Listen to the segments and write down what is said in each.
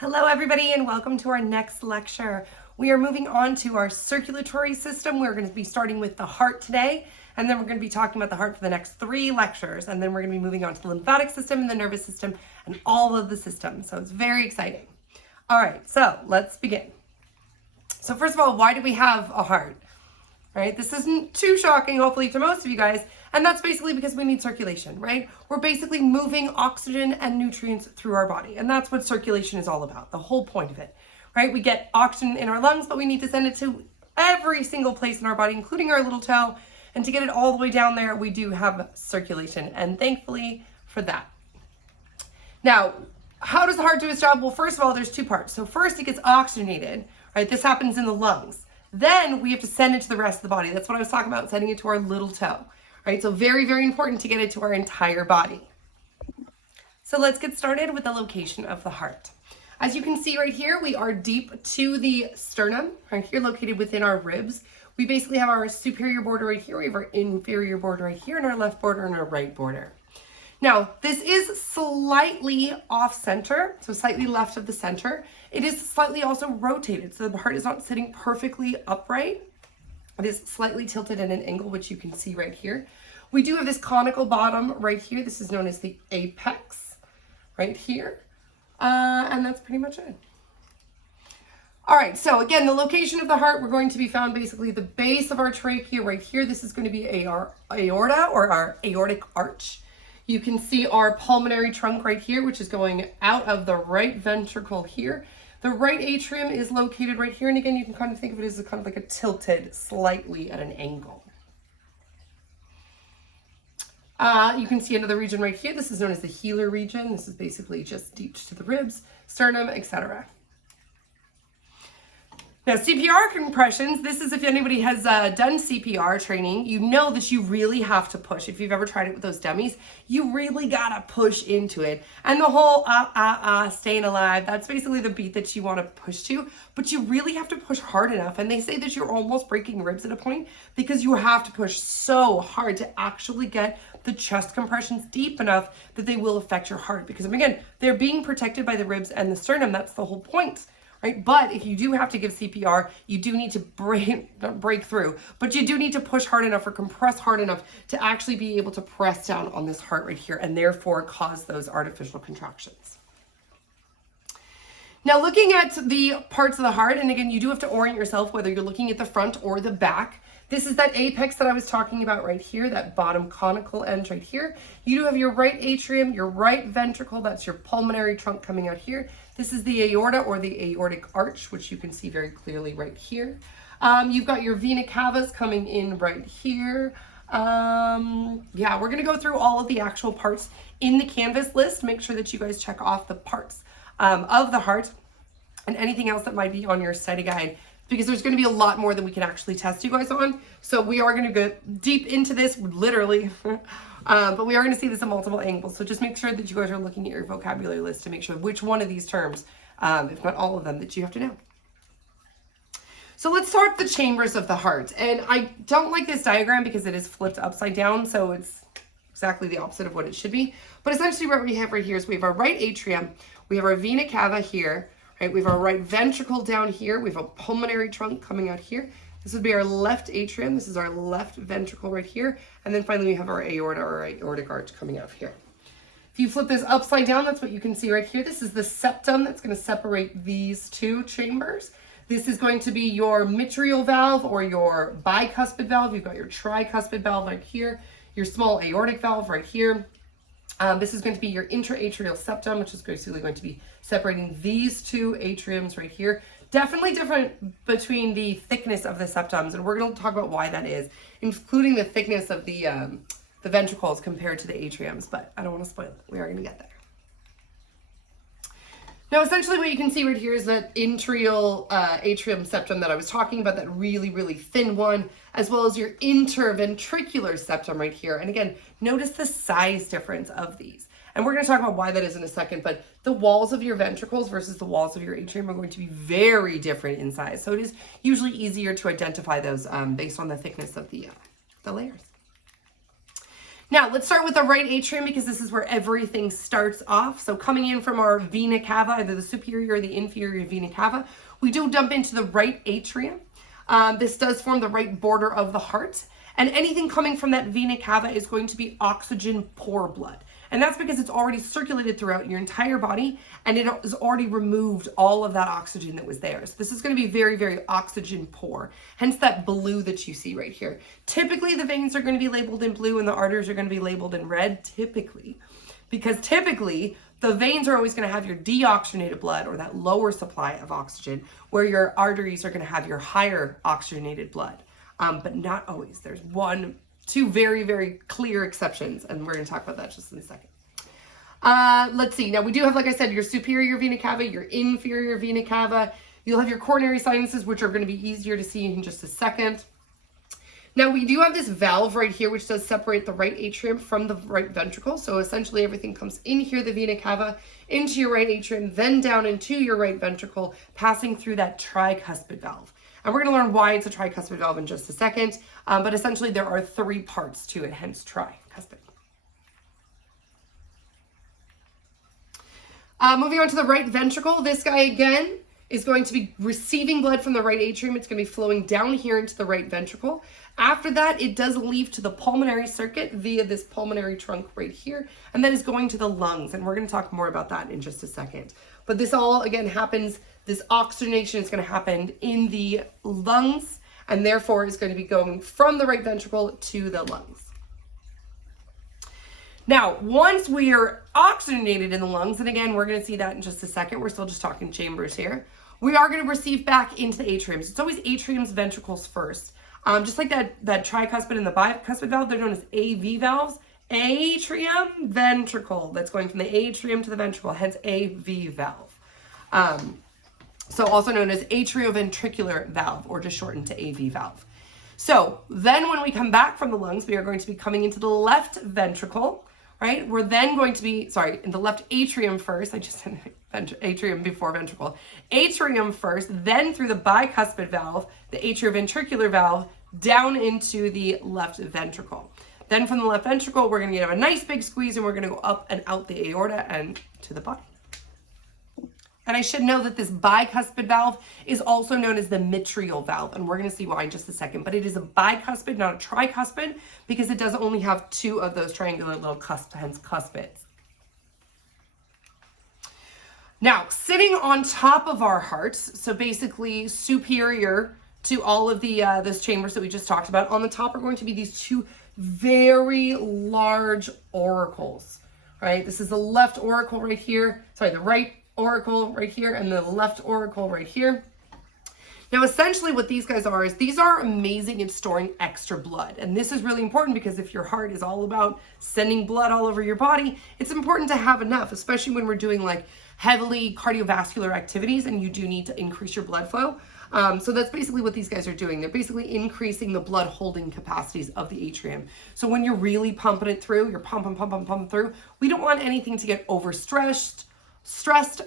Hello everybody and welcome to our next lecture. We are moving on to our circulatory system. We're going to be starting with the heart today, and then we're going to be talking about the heart for the next 3 lectures, and then we're going to be moving on to the lymphatic system and the nervous system and all of the systems. So it's very exciting. All right, so let's begin. So first of all, why do we have a heart? Right? This isn't too shocking, hopefully, to most of you guys. And that's basically because we need circulation, right? We're basically moving oxygen and nutrients through our body. And that's what circulation is all about, the whole point of it, right? We get oxygen in our lungs, but we need to send it to every single place in our body, including our little toe. And to get it all the way down there, we do have circulation. And thankfully for that. Now, how does the heart do its job? Well, first of all, there's 2 parts. So first, it gets oxygenated, right? This happens in the lungs. Then we have to send it to the rest of the body. That's what I was talking about, sending it to our little toe, right? So very, very important to get it to our entire body. So let's get started with the location of the heart. As you can see right here, we are deep to the sternum, right here, located within our ribs. We basically have our superior border right here. We have our inferior border right here, and our left border and our right border. Now, this is slightly off center, so slightly left of the center. It is slightly also rotated, so the heart is not sitting perfectly upright. It is slightly tilted at an angle, which you can see right here. We do have this conical bottom right here. This is known as the apex right here. And that's pretty much it. All right, so again, the location of the heart, we're going to be found basically the base of our trachea right here. This is going to be our aorta, or our aortic arch. You can see our pulmonary trunk right here, which is going out of the right ventricle here. The right atrium is located right here. And again, you can kind of think of it as kind of like a tilted slightly at an angle. You can see another region right here. This is known as the healer region. This is basically just deep to the ribs, sternum, etc. Now, CPR compressions, this is if anybody has done CPR training, you know that you really have to push. If you've ever tried it with those dummies, you really gotta push into it. And the whole staying alive, that's basically the beat that you wanna push to, but you really have to push hard enough. And they say that you're almost breaking ribs at a point because you have to push so hard to actually get the chest compressions deep enough that they will affect your heart. Because again, they're being protected by the ribs and the sternum, that's the whole point. Right? But if you do have to give CPR, you do need to break through, but you do need to push hard enough or compress hard enough to actually be able to press down on this heart right here and therefore cause those artificial contractions. Now, looking at the parts of the heart, and again, you do have to orient yourself whether you're looking at the front or the back. This is that apex that I was talking about right here, that bottom conical end right here. You do have your right atrium, your right ventricle, that's your pulmonary trunk coming out here. This is the aorta or the aortic arch, which you can see very clearly right here. You've got your vena cavas coming in right here. Yeah, we're gonna go through all of the actual parts in the Canvas list. Make sure that you guys check off the parts of the heart and anything else that might be on your study guide, because there's going to be a lot more than we can actually test you guys on. So we are going to go deep into this, literally, but we are going to see this at multiple angles. So just make sure that you guys are looking at your vocabulary list to make sure which one of these terms, if not all of them, that you have to know. So let's start the chambers of the heart. And I don't like this diagram because it is flipped upside down, so it's exactly the opposite of what it should be. But essentially what we have right here is we have our right atrium, we have our vena cava here, right? We have our right ventricle down here, we have a pulmonary trunk coming out here. This would be our left atrium, this is our left ventricle right here, and then finally we have our aorta or aortic arch coming out here. If you flip this upside down, that's what you can see right here. This is the septum that's going to separate these 2 chambers. This is going to be your mitral valve or your bicuspid valve. You've got your tricuspid valve right here, your small aortic valve right here. This is going to be your intraatrial septum, which is basically going to be separating these 2 atriums right here. Definitely different between the thickness of the septums, and we're going to talk about why that is, including the thickness of the ventricles compared to the atriums, but I don't want to spoil it. We are going to get there. Now, essentially what you can see right here is that atrium septum that I was talking about, that really, really thin one, as well as your interventricular septum right here. And again, notice the size difference of these. And we're going to talk about why that is in a second, but the walls of your ventricles versus the walls of your atrium are going to be very different in size. So it is usually easier to identify those based on the thickness of the layers. Now, let's start with the right atrium because this is where everything starts off. So coming in from our vena cava, either the superior or the inferior vena cava, we do dump into the right atrium. This does form the right border of the heart. And anything coming from that vena cava is going to be oxygen poor blood. And that's because it's already circulated throughout your entire body and it has already removed all of that oxygen that was there. So this is going to be very, very oxygen poor. Hence that blue that you see right here. Typically the veins are going to be labeled in blue and the arteries are going to be labeled in red, typically. Because typically the veins are always going to have your deoxygenated blood or that lower supply of oxygen, where your arteries are going to have your higher oxygenated blood. But not always. There's two very, very clear exceptions, and we're going to talk about that just in a second. Let's see. Now, we do have, like I said, your superior vena cava, your inferior vena cava. You'll have your coronary sinuses, which are going to be easier to see in just a second. Now, we do have this valve right here, which does separate the right atrium from the right ventricle. So essentially, everything comes in here, the vena cava, into your right atrium, then down into your right ventricle, passing through that tricuspid valve. And we're going to learn why it's a tricuspid valve in just a second. But essentially, there are 3 parts to it, hence tricuspid. Moving on to the right ventricle, this guy again is going to be receiving blood from the right atrium. It's going to be flowing down here into the right ventricle. After that, it does leave to the pulmonary circuit via this pulmonary trunk right here, and that is going to the lungs. And we're going to talk more about that in just a second. But this all, again, happens, this oxygenation is going to happen in the lungs, and therefore is going to be going from the right ventricle to the lungs. Now, once we are oxygenated in the lungs, and again, we're going to see that in just a second. We're still just talking chambers here. We are going to receive back into the atriums. It's always atriums, ventricles first. Just like that tricuspid and the bicuspid valve, they're known as AV valves. Atrium, ventricle. That's going from the atrium to the ventricle, hence AV valve. So also known as atrioventricular valve, or just shortened to AV valve. So then when we come back from the lungs, we are going to be coming into the left ventricle, right? We're then going to be, in the left atrium first. I just said atrium before ventricle. Atrium first, then through the bicuspid valve, the atrioventricular valve, down into the left ventricle. Then from the left ventricle, we're going to have a nice big squeeze and we're going to go up and out the aorta and to the body. And I should know that this bicuspid valve is also known as the mitral valve, and we're going to see why in just a second. But it is a bicuspid, not a tricuspid, because it does only have 2 of those triangular little cusps, hence cuspids. Now, sitting on top of our hearts, so basically superior to all of the those chambers that we just talked about, on the top are going to be these 2 very large auricles, right? This is the left auricle right here, the right auricle right here, and the left auricle right here. Now, essentially what these guys are is these are amazing at storing extra blood. And this is really important because if your heart is all about sending blood all over your body, it's important to have enough, especially when we're doing like heavily cardiovascular activities and you do need to increase your blood flow. So that's basically what these guys are doing. They're basically increasing the blood holding capacities of the atrium. So when you're really pumping it through, you're pumping through, we don't want anything to get overstressed,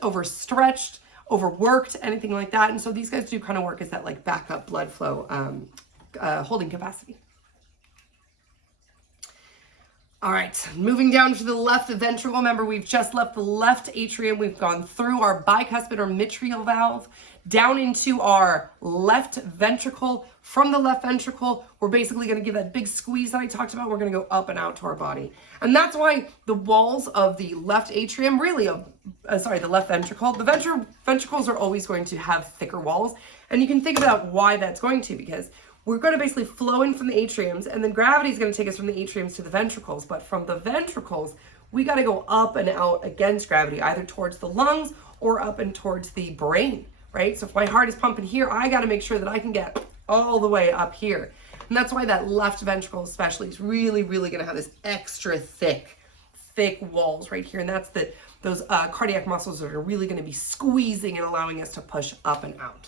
overstretched, overworked, anything like that. And so these guys do kind of work as that like backup blood flow holding capacity. All right, moving down to the left ventricle. Remember, we've just left the left atrium. We've gone through our bicuspid or mitral valve, down into our left ventricle. From the left ventricle, we're basically going to give that big squeeze that I talked about. We're going to go up and out to our body. And that's why the walls of the left atrium, the left ventricle, the ventricles are always going to have thicker walls. And you can think about why that's going to, because we're going to basically flow in from the atriums, and then gravity is going to take us from the atriums to the ventricles. But from the ventricles, we got to go up and out against gravity, either towards the lungs or up and towards the brain, right? So if my heart is pumping here, I got to make sure that I can get all the way up here. And that's why that left ventricle especially is really, really going to have this extra thick walls right here. And that's those cardiac muscles that are really going to be squeezing and allowing us to push up and out.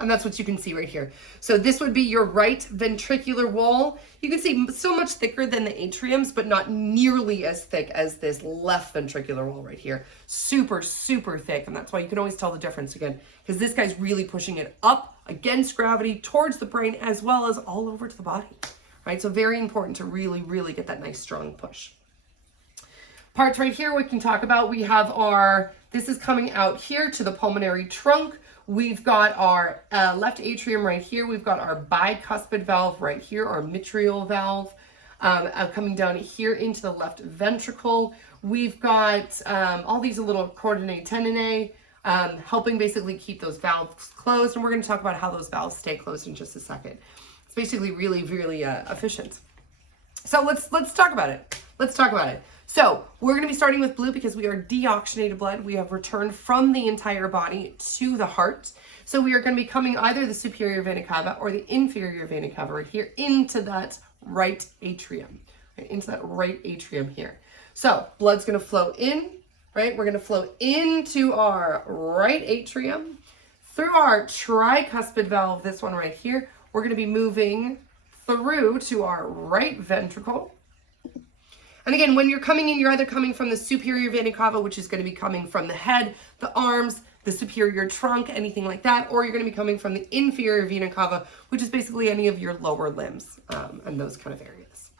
And that's what you can see right here. So this would be your right ventricular wall. You can see so much thicker than the atriums, but not nearly as thick as this left ventricular wall right here. Super, super thick. And that's why you can always tell the difference again, because this guy's really pushing it up against gravity towards the brain, as well as all over to the body, right? So very important to really, really get that nice strong push. Parts right here we can talk about. We have this is coming out here to the pulmonary trunk. We've got our left atrium right here. We've got our bicuspid valve right here, our mitral valve coming down here into the left ventricle. We've got all these little chordinae tendineae helping basically keep those valves closed. And we're going to talk about how those valves stay closed in just a second. It's basically really, really efficient. So let's talk about it. Let's talk about it. So we're going to be starting with blue because we are deoxygenated blood. We have returned from the entire body to the heart. So we are going to be coming either the superior vena cava or the inferior vena cava right here into that right atrium, right, into that right atrium here. So blood's going to flow in, right? We're going to flow into our right atrium through our tricuspid valve, this one right here. We're going to be moving through to our right ventricle. And again, when you're coming in, you're either coming from the superior vena cava, which is going to be coming from the head, the arms, the superior trunk, anything like that, or you're going to be coming from the inferior vena cava, which is basically any of your lower limbs and those kind of areas.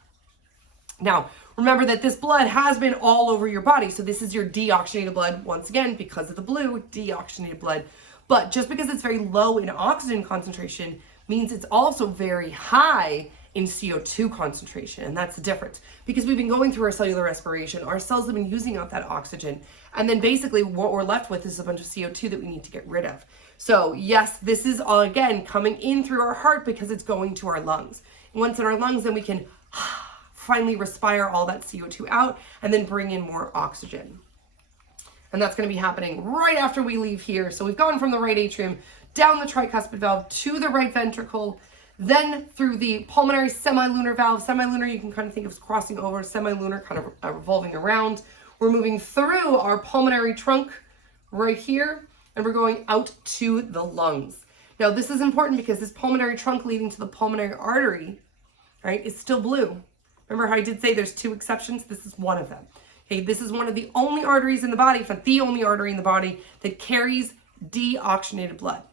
Now, remember that this blood has been all over your body. So this is your deoxygenated blood, once again, because of the blue, deoxygenated blood. But just because it's very low in oxygen concentration means it's also very high in CO2 concentration, and that's the difference. Because we've been going through our cellular respiration, our cells have been using up that oxygen, and then basically what we're left with is a bunch of CO2 that we need to get rid of. So yes, this is all again coming in through our heart because it's going to our lungs. And once in our lungs, then we can finally respire all that CO2 out and then bring in more oxygen. And that's going to be happening right after we leave here. So we've gone from the right atrium down the tricuspid valve to the right ventricle, then through the pulmonary semilunar valve. Semilunar, you can kind of think of as crossing over, semilunar kind of revolving around. We're moving through our pulmonary trunk right here, and we're going out to the lungs. Now, this is important because this pulmonary trunk leading to the pulmonary artery, right, is still blue. Remember how I did say there's two exceptions? This is one of them. Okay, this is one of the only arteries in the body, if not the only artery in the body, that carries deoxygenated blood.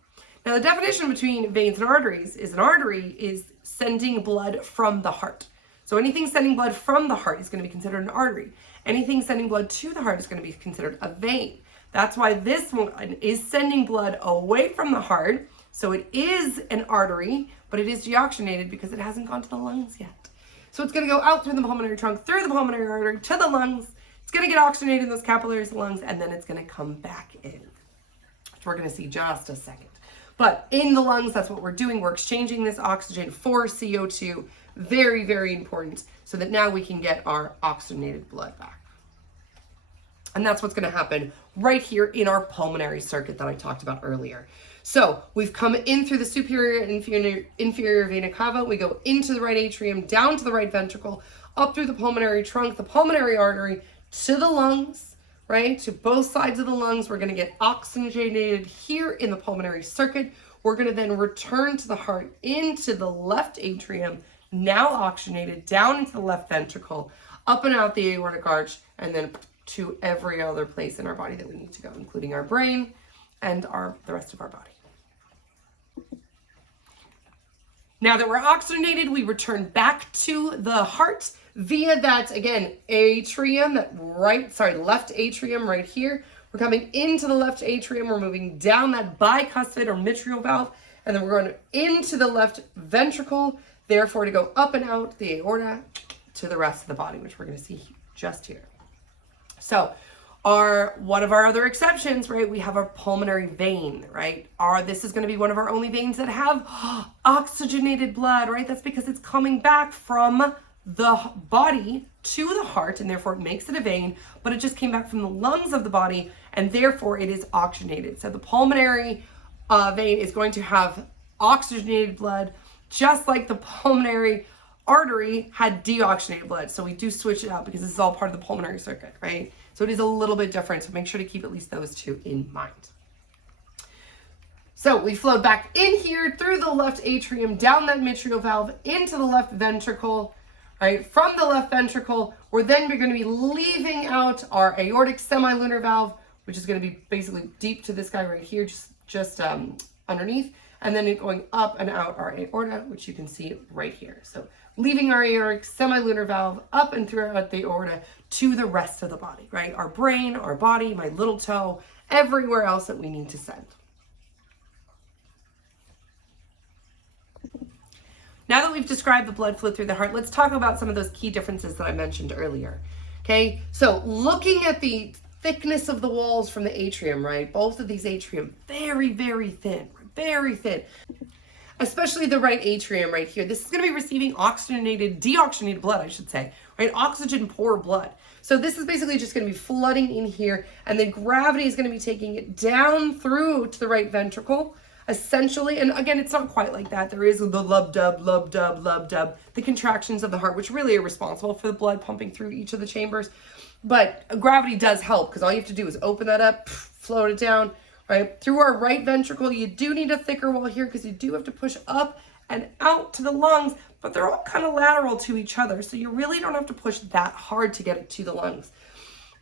Now, the definition between veins and arteries is an artery is sending blood from the heart. So anything sending blood from the heart is going to be considered an artery. Anything sending blood to the heart is going to be considered a vein. That's why this one is sending blood away from the heart. So it is an artery, but it is deoxygenated because it hasn't gone to the lungs yet. So it's going to go out through the pulmonary trunk, through the pulmonary artery, to the lungs. It's going to get oxygenated in those capillaries, lungs, and then it's going to come back in, which we're going to see just a second. But in the lungs, that's what we're doing. We're exchanging this oxygen for CO2. Very, very important, so that now we can get our oxygenated blood back. And that's what's going to happen right here in our pulmonary circuit that I talked about earlier. So we've come in through the superior and inferior vena cava. We go into the right atrium, down to the right ventricle, up through the pulmonary trunk, the pulmonary artery, to the lungs, right? To both sides of the lungs. We're going to get oxygenated here in the pulmonary circuit. We're going to then return to the heart into the left atrium, now oxygenated, down into the left ventricle, up and out the aortic arch, and then to every other place in our body that we need to go, including our brain and the rest of our body. Now that we're oxygenated, we return back to the heart via that, again, atrium, left atrium right here. We're coming into the left atrium. We're moving down that bicuspid or mitral valve, and then we're going into the left ventricle, therefore to go up and out the aorta to the rest of the body, which we're going to see just here. So one of our other exceptions, right? We have our pulmonary vein, right? This is going to be one of our only veins that have oxygenated blood, right? That's because it's coming back from the body to the heart, and therefore it makes it a vein, but it just came back from the lungs of the body, and therefore it is oxygenated. So the pulmonary vein is going to have oxygenated blood, just like the pulmonary artery had deoxygenated blood. So we do switch it out because this is all part of the pulmonary circuit, right? So it is a little bit different. So make sure to keep at least those two in mind. So we flowed back in here through the left atrium, down that mitral valve, into the left ventricle, right? From the left ventricle, we're going to be leaving out our aortic semilunar valve, which is going to be basically deep to this guy right here, just underneath. and then it going up and out our aorta, which you can see right here. So leaving our aortic semilunar valve up and throughout the aorta to the rest of the body, right? Our brain, our body, my little toe, everywhere else that we need to send. Now that we've described the blood flow through the heart, let's talk about some of those key differences that I mentioned earlier. Okay, so looking at the thickness of the walls from the atrium, right? Both of these atrium, very, very thin, very thin. Especially the right atrium right here. This is going to be receiving deoxygenated blood, I should say, right? Oxygen poor blood. So this is basically just going to be flooding in here, and then gravity is going to be taking it down through to the right ventricle, essentially. And again, it's not quite like that. There is the lub-dub, lub-dub, lub-dub, the contractions of the heart, which really are responsible for the blood pumping through each of the chambers. But gravity does help, because all you have to do is open that up, float it down, right? Through our right ventricle, you do need a thicker wall here, because you do have to push up and out to the lungs, but they're all kind of lateral to each other, so you really don't have to push that hard to get it to the lungs.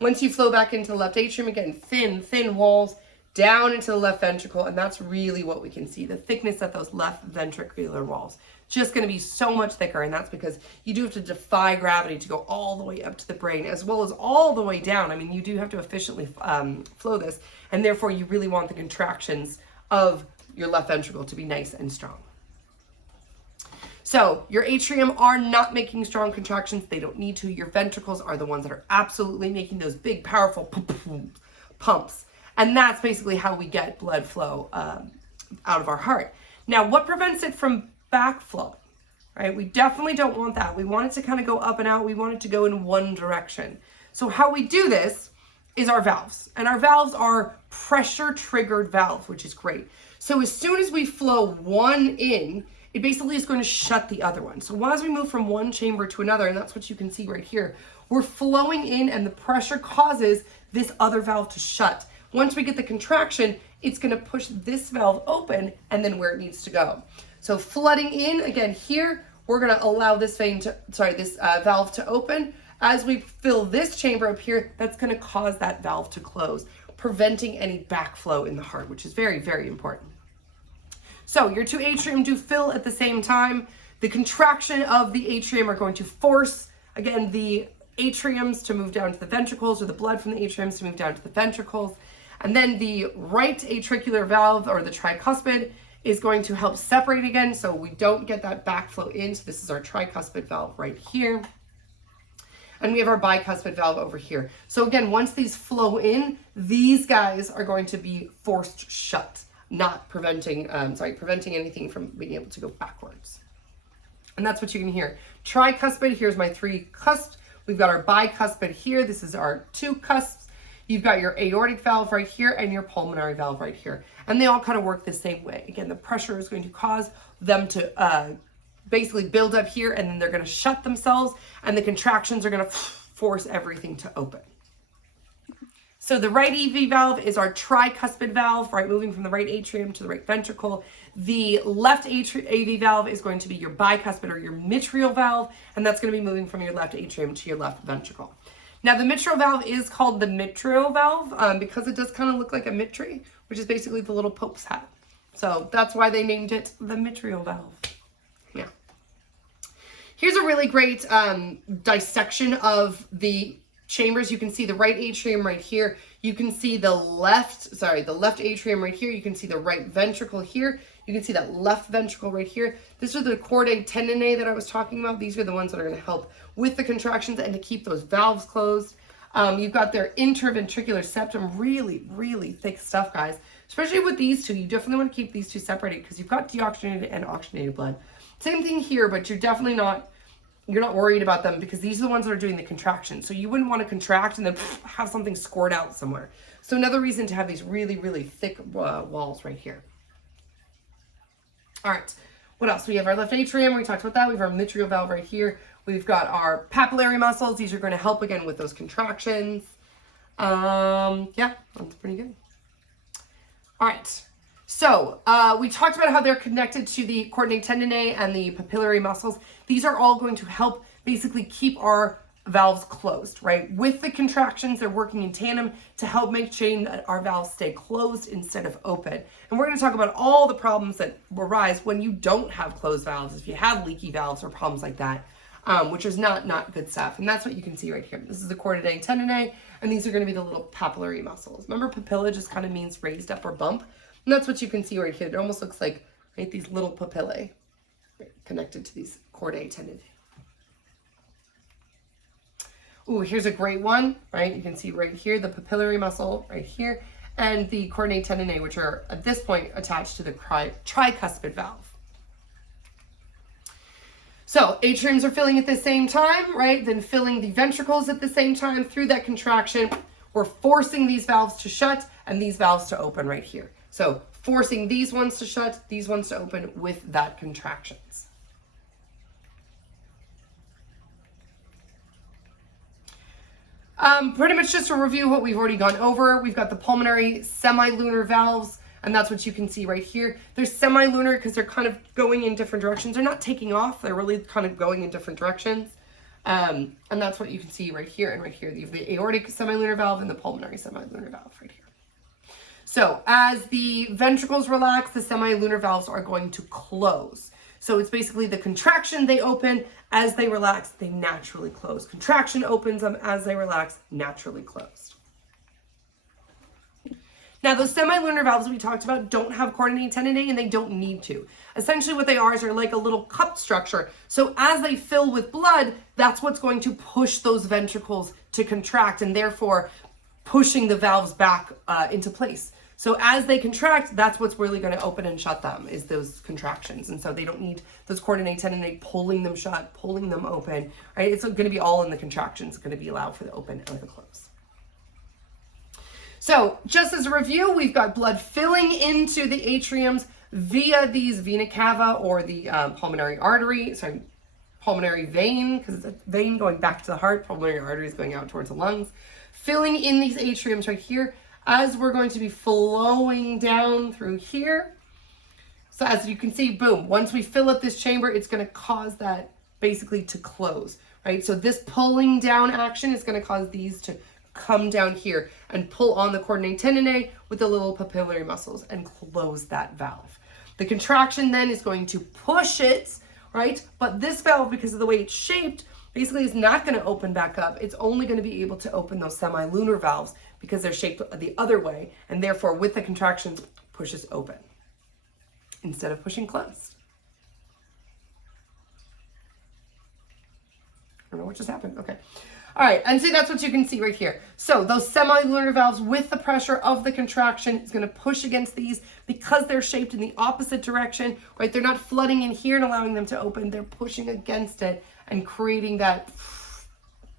Once you flow back into the left atrium, again, thin walls down into the left ventricle, and that's really what we can see, the thickness of those left ventricular walls. Just going to be so much thicker, and that's because you do have to defy gravity to go all the way up to the brain, as well as all the way down. I mean, you do have to efficiently flow this, and therefore you really want the contractions of your left ventricle to be nice and strong. So your atrium are not making strong contractions. They don't need to. Your ventricles are the ones that are absolutely making those big, powerful pumps. And that's basically how we get blood flow out of our heart. Now, what prevents it from backflow, right? We definitely don't want that. We want it to kind of go up and out. We want it to go in one direction. So how we do this is our valves. And our valves are pressure-triggered valves, which is great. So as soon as we flow one in, it basically is going to shut the other one. So as we move from one chamber to another, and that's what you can see right here, we're flowing in and the pressure causes this other valve to shut. Once we get the contraction, it's going to push this valve open and then where it needs to go. So flooding in, again here, we're going to allow this valve to open. As we fill this chamber up here, that's going to cause that valve to close, preventing any backflow in the heart, which is very, very important. So your two atrium do fill at the same time. The contraction of the atrium are going to force, again, the atriums to move down to the ventricles, or the blood from the atriums to move down to the ventricles. And then the right atricular valve, or the tricuspid, is going to help separate again, so we don't get that backflow in. So this is our tricuspid valve right here. And we have our bicuspid valve over here. So again, once these flow in, these guys are going to be forced shut, not preventing anything from being able to go backwards. And that's what you can hear. Tricuspid, here's my three cusps. We've got our bicuspid here. This is our two cusps. You've got your aortic valve right here and your pulmonary valve right here. And they all kind of work the same way. Again, the pressure is going to cause them to basically build up here, and then they're going to shut themselves, and the contractions are going to force everything to open. So the right AV valve is our tricuspid valve, right, moving from the right atrium to the right ventricle. The left AV valve is going to be your bicuspid, or your mitral valve, and that's going to be moving from your left atrium to your left ventricle. Now, the mitral valve is called the mitral valve because it does kind of look like a mitre, which is basically the little Pope's hat. So that's why they named it the mitral valve. Yeah. Here's a really great dissection of the chambers. You can see the right atrium right here. You can see the left atrium right here. You can see the right ventricle here. You can see that left ventricle right here. These are the chordae tendineae that I was talking about. These are the ones that are going to help with the contractions and to keep those valves closed. You've got their interventricular septum, really, really thick stuff, guys. Especially with these two, you definitely want to keep these two separated because you've got deoxygenated and oxygenated blood. Same thing here, but you're definitely not worried about them because these are the ones that are doing the contraction. So you wouldn't want to contract and then have something squirt out somewhere. So another reason to have these really, really thick walls right here. All right, what else? We have our left atrium. We talked about that. We have our mitral valve right here. We've got our papillary muscles. These are going to help again with those contractions. Yeah, that's pretty good. All right. So we talked about how they're connected to the chordae tendineae and the papillary muscles. These are all going to help basically keep our valves closed, right? With the contractions, they're working in tandem to help make sure that our valves stay closed instead of open. And we're going to talk about all the problems that arise when you don't have closed valves, if you have leaky valves or problems like that, which is not good stuff. And that's what you can see right here. This is the chordae tendineae, and these are going to be the little papillary muscles. Remember, papilla just kind of means raised up or bump, and that's what you can see right here. It almost looks like, right, these little papillae connected to these chordae tendineae. Ooh, here's a great one, right? You can see right here, the papillary muscle right here, and the chordae tendineae, which are at this point attached to the tricuspid valve. So atriums are filling at the same time, right? Then filling the ventricles at the same time. Through that contraction, we're forcing these valves to shut and these valves to open right here. So forcing these ones to shut, these ones to open with that contractions. Pretty much just to review what we've already gone over, we've got the pulmonary semilunar valves, and that's what you can see right here. They're semilunar because they're kind of going in different directions. They're not taking off, they're really kind of going in different directions. And that's what you can see right here and right here. You have the aortic semilunar valve and the pulmonary semilunar valve right here. So as the ventricles relax, the semilunar valves are going to close. So it's basically the contraction, they open. As they relax, they naturally close. Contraction opens them. As they relax, naturally closed. Now, those semilunar valves we talked about don't have chordae tendineae, and they don't need to. Essentially what they are is they're like a little cup structure. So as they fill with blood, that's what's going to push those ventricles to contract, and therefore pushing the valves back into place. So as they contract, that's what's really going to open and shut them, is those contractions. And so they don't need those chordae tendineae pulling them shut, pulling them open, right? It's going to be all in the contractions. It's going to be allowed for the open or the close. So just as a review, we've got blood filling into the atriums via these vena cava or the pulmonary vein, because it's a vein going back to the heart. Pulmonary artery is going out towards the lungs. Filling in these atriums right here, as we're going to be flowing down through here. So as you can see, boom, once we fill up this chamber, it's going to cause that basically to close, right? So this pulling down action is going to cause these to come down here and pull on the chordae tendineae with the little papillary muscles and close that valve. The contraction then is going to push it, right? But this valve, because of the way it's shaped, basically is not going to open back up. It's only going to be able to open those semilunar valves because they're shaped the other way, and therefore with the contractions pushes open instead of pushing closed. I don't know what just happened. Okay. All right, and see, that's what you can see right here. So those semilunar valves, with the pressure of the contraction, is going to push against these because they're shaped in the opposite direction, right? They're not flooding in here and allowing them to open. They're pushing against it and creating that,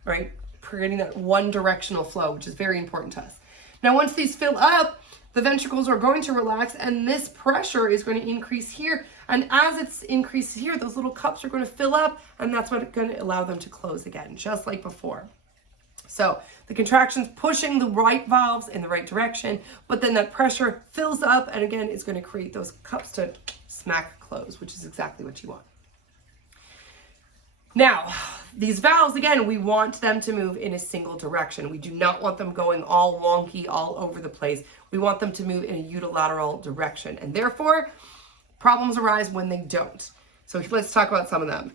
right? Creating that one directional flow, which is very important to us. Now, once these fill up, the ventricles are going to relax, and this pressure is going to increase here. And as it's increased here, those little cups are going to fill up, and that's what's going to allow them to close again, just like before. So the contraction's pushing the right valves in the right direction, but then that pressure fills up, and again, it's going to create those cups to smack close, which is exactly what you want. Now, these valves, again, we want them to move in a single direction. We do not want them going all wonky, all over the place. We want them to move in a unilateral direction, and therefore, problems arise when they don't. So let's talk about some of them.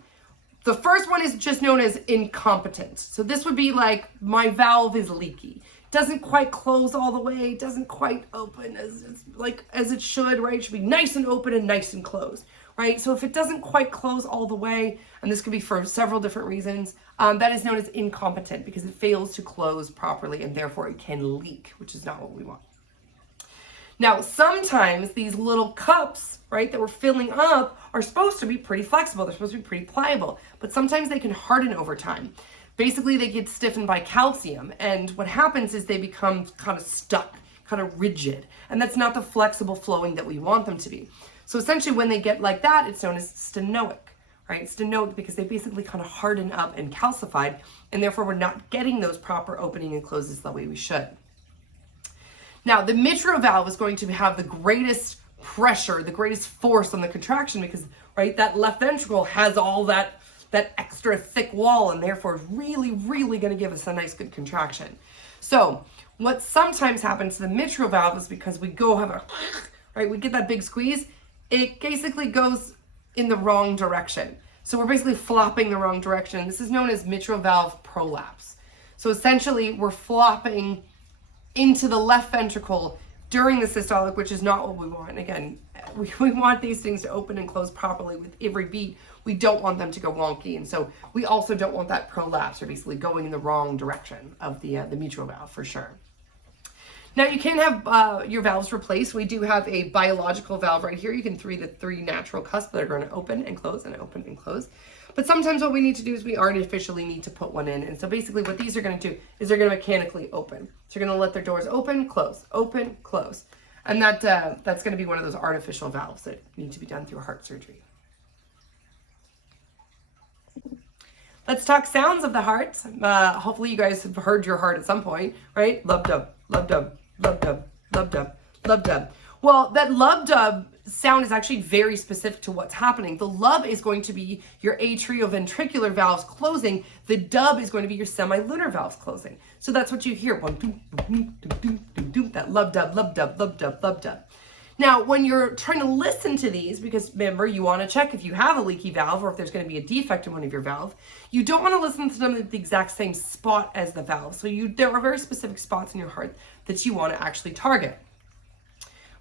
The first one is just known as incompetence. So this would be like, my valve is leaky. Doesn't quite close all the way, doesn't quite open as it should, right? It should be nice and open and nice and closed, right? So if it doesn't quite close all the way, and this could be for several different reasons, that is known as incompetent because it fails to close properly and therefore it can leak, which is not what we want. Now, sometimes these little cups, right, that we're filling up are supposed to be pretty flexible. They're supposed to be pretty pliable, but sometimes they can harden over time. Basically, they get stiffened by calcium, and what happens is they become kind of stuck, kind of rigid, and that's not the flexible flowing that we want them to be. So essentially, when they get like that, it's known as stenoic, right? Stenoic because they basically kind of harden up and calcified, and therefore we're not getting those proper opening and closes the way we should. Now, the mitral valve is going to have the greatest pressure, the greatest force on the contraction because, right, that left ventricle has all that that extra thick wall, and therefore is really, really going to give us a nice good contraction. So what sometimes happens to the mitral valve is because we go have a, right, we get that big squeeze, it basically goes in the wrong direction. So we're basically flopping the wrong direction. This is known as mitral valve prolapse. So essentially we're flopping into the left ventricle during the systolic, which is not what we want. Again, we want these things to open and close properly with every beat. We don't want them to go wonky. And so we also don't want that prolapse, or basically going in the wrong direction of the mitral valve for sure. Now you can have your valves replaced. We do have a biological valve right here. You can see the three natural cusps that are going to open and close and open and close. But sometimes what we need to do is we artificially need to put one in. And so basically what these are going to do is they're going to mechanically open. So you're going to let their doors open, close, close. And that's going to be one of those artificial valves that need to be done through heart surgery. Let's talk sounds of the heart. Hopefully you guys have heard your heart at some point, right? Lub-dub, lub-dub, lub-dub, lub-dub, lub-dub. Well, that lub-dub sound is actually very specific to what's happening. The lub is going to be your atrioventricular valves closing. The dub is going to be your semilunar valves closing. So that's what you hear. That lub-dub, lub-dub, lub-dub, lub-dub. Now, when you're trying to listen to these, because remember, you want to check if you have a leaky valve or if there's going to be a defect in one of your valves, you don't want to listen to them at the exact same spot as the valve. So there are very specific spots in your heart that you want to actually target.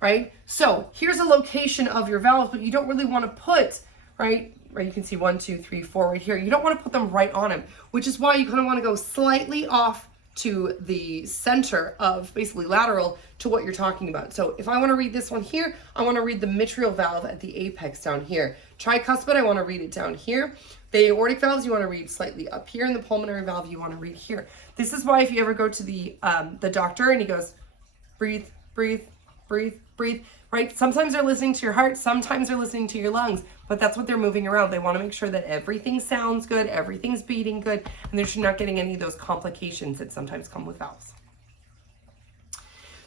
Right? So here's a location of your valves, but you don't really want to put, right, you can see 1, 2, 3, 4 right here. You don't want to put them right on them, which is why you kind of want to go slightly off to the center of basically lateral to what you're talking about. So if I want to read this one here, I want to read the mitral valve at the apex down here. Tricuspid, I want to read it down here. The aortic valves, you want to read slightly up here, and the pulmonary valve, you want to read here. This is why if you ever go to the doctor and he goes, breathe, breathe, breathe, breathe, right? Sometimes they're listening to your heart, sometimes they're listening to your lungs, but that's what they're moving around. They want to make sure that everything sounds good, everything's beating good, and they're not getting any of those complications that sometimes come with valves.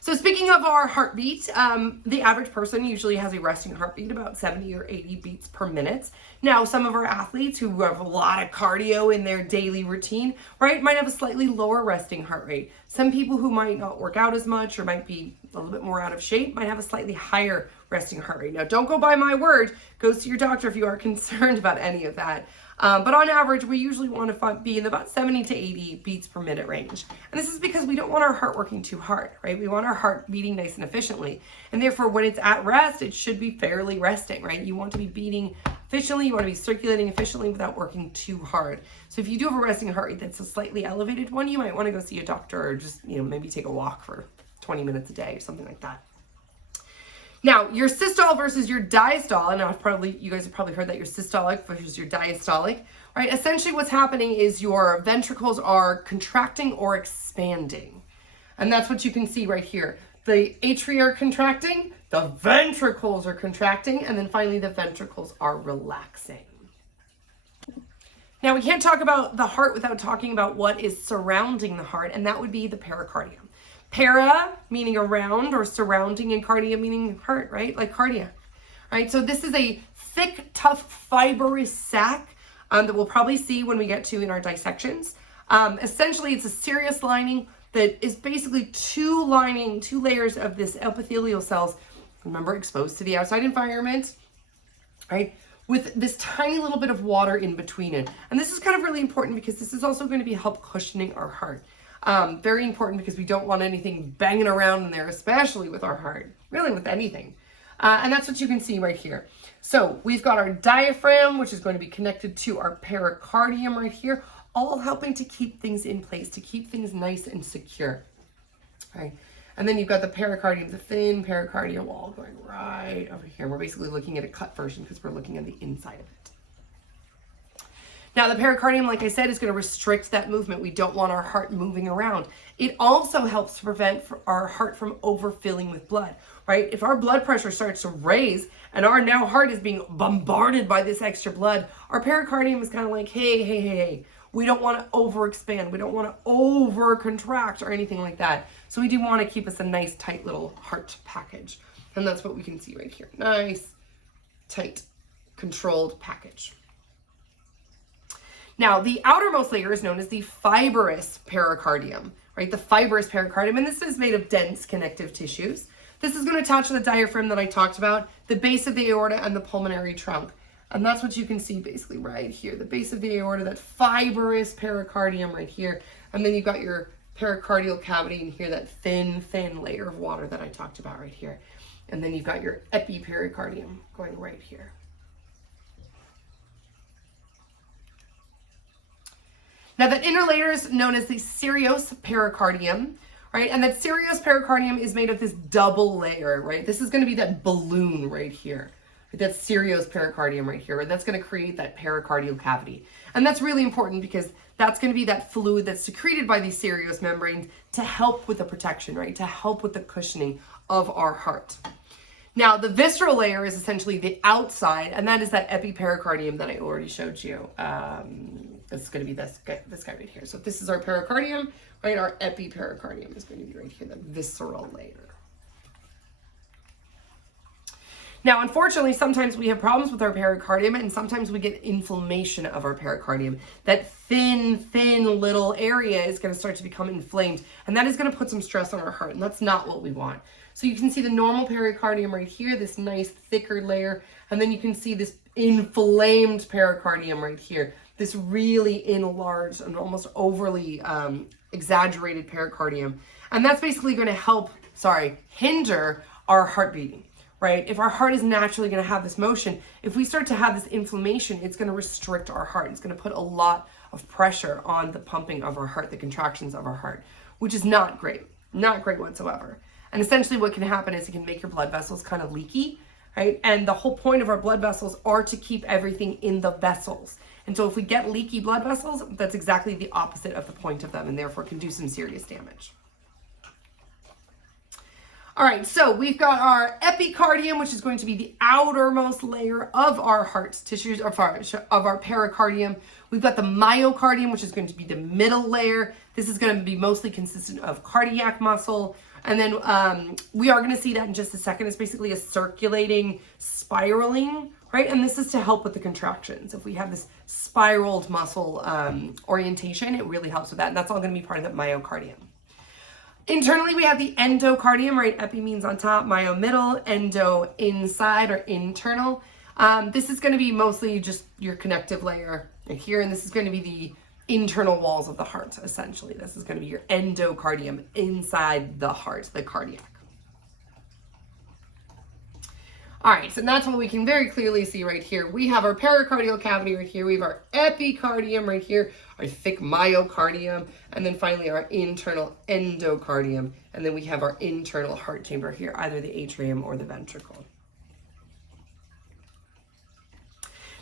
So speaking of our heartbeat, the average person usually has a resting heartbeat about 70 or 80 beats per minute. Now, some of our athletes who have a lot of cardio in their daily routine, right, might have a slightly lower resting heart rate. Some people who might not work out as much or might be a little bit more out of shape might have a slightly higher resting heart rate. Now, don't go by my word. Go see your doctor if you are concerned about any of that. But on average, we usually want to be in about 70 to 80 beats per minute range. And this is because we don't want our heart working too hard, right? We want our heart beating nice and efficiently. And therefore, when it's at rest, it should be fairly resting, right? You want to be beating efficiently. You want to be circulating efficiently without working too hard. So if you do have a resting heart rate that's a slightly elevated one, you might want to go see a doctor or just, maybe take a walk for 20 minutes a day or something like that. Now, your systole versus your diastole, and you guys have probably heard that your systolic versus your diastolic, right? Essentially what's happening is your ventricles are contracting or expanding. And that's what you can see right here. The atria are contracting, the ventricles are contracting, and then finally the ventricles are relaxing. Now, we can't talk about the heart without talking about what is surrounding the heart, and that would be the pericardium. Para meaning around or surrounding, and cardia meaning heart, right? Like cardia, right? So this is a thick, tough, fibrous sac that we'll probably see when we get to in our dissections. Essentially, it's a serous lining that is basically two layers of this epithelial cells, remember, exposed to the outside environment, right? With this tiny little bit of water in between it. And this is kind of really important because this is also going to be help cushioning our heart. Very important because we don't want anything banging around in there, especially with our heart, really with anything. And that's what you can see right here. So we've got our diaphragm, which is going to be connected to our pericardium right here, all helping to keep things in place, to keep things nice and secure. Right? And then you've got the pericardium, the thin pericardial wall going right over here. We're basically looking at a cut version because we're looking at the inside of it. Now, the pericardium, like I said, is going to restrict that movement. We don't want our heart moving around. It also helps to prevent our heart from overfilling with blood, right? If our blood pressure starts to raise and our now heart is being bombarded by this extra blood, our pericardium is kind of like, hey. We don't want to overexpand. We don't want to over-contract or anything like that. So we do want to keep us a nice, tight little heart package. And that's what we can see right here. Nice, tight, controlled package. Now, the outermost layer is known as the fibrous pericardium, right? The fibrous pericardium, and this is made of dense connective tissues. This is going to attach to the diaphragm that I talked about, the base of the aorta and the pulmonary trunk. And that's what you can see basically right here, the base of the aorta, that fibrous pericardium right here. And then you've got your pericardial cavity in here, that thin layer of water that I talked about right here. And then you've got your epipericardium going right here. Now that inner layer is known as the serous pericardium, right? And that serous pericardium is made of this double layer, right? This is going to be that balloon right here. That serous pericardium right here, right? That's going to create that pericardial cavity. And that's really important because that's going to be that fluid that's secreted by these serous membranes to help with the protection, right? To help with the cushioning of our heart. Now, the visceral layer is essentially the outside, and that is that epipericardium that I already showed you. It's going to be this guy right here. So if this is our pericardium, right? Our epipericardium is going to be right here, the visceral layer. Now, unfortunately, sometimes we have problems with our pericardium, and sometimes we get inflammation of our pericardium. That thin little area is going to start to become inflamed, and that is going to put some stress on our heart, and that's not what we want. So you can see the normal pericardium right here, this nice thicker layer, and then you can see this inflamed pericardium right here, this really enlarged and almost overly exaggerated pericardium. And that's basically going to hinder our heart beating. Right? If our heart is naturally going to have this motion, if we start to have this inflammation, it's going to restrict our heart. It's going to put a lot of pressure on the pumping of our heart, the contractions of our heart, which is not great whatsoever. And essentially what can happen is it can make your blood vessels kind of leaky, right? And the whole point of our blood vessels are to keep everything in the vessels. And so if we get leaky blood vessels, that's exactly the opposite of the point of them, and therefore can do some serious damage. All right, so we've got our epicardium, which is going to be the outermost layer of our heart's tissues, of our pericardium. We've got the myocardium, which is going to be the middle layer. This is going to be mostly consistent of cardiac muscle. And then we are going to see that in just a second. It's basically a circulating spiraling, right? And this is to help with the contractions. If we have this spiraled muscle orientation, it really helps with that. And that's all going to be part of that myocardium. Internally, we have the endocardium, right? Epi means on top, myo middle, endo inside or internal. This is going to be mostly just your connective layer right here, and this is going to be the internal walls of the heart, essentially. This is going to be your endocardium inside the heart, the cardiac. All right, so that's what we can very clearly see right here. We have our pericardial cavity right here. We have our epicardium right here, our thick myocardium, and then finally our internal endocardium. And then we have our internal heart chamber here, either the atrium or the ventricle.